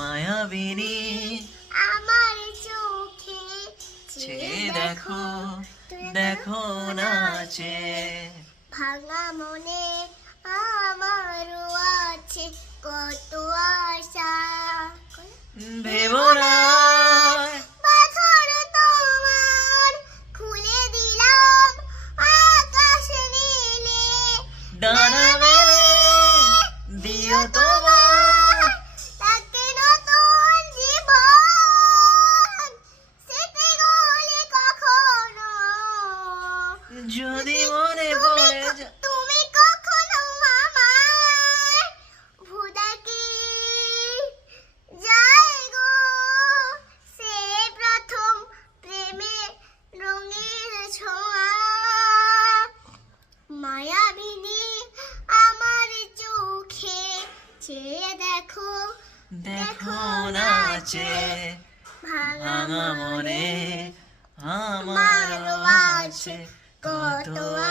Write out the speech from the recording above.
মায়াবিনী আমার চোখে চেয়ে দেখো দেখো নাচে ভাঙা মনে আমারও আছে কত আশা ভেবো না পাথর তোমার খুলে দিলাম আকাশ নীলে ডানা মেলে দিও তোমার তাকে নতুন জীবন স্মৃতিগুলি কখনো যদি মনে পড়ে যায় তুমি কখনো আমার ভুদাকি যায় গো সে প্রথম প্রেমে রঙের ছোঁয়া মায়াবিনী আমার চোখে চেয়ে দেখো দেখো নাচে ভাঙা ভাঙা মনে আমারও আমার আছে কত কত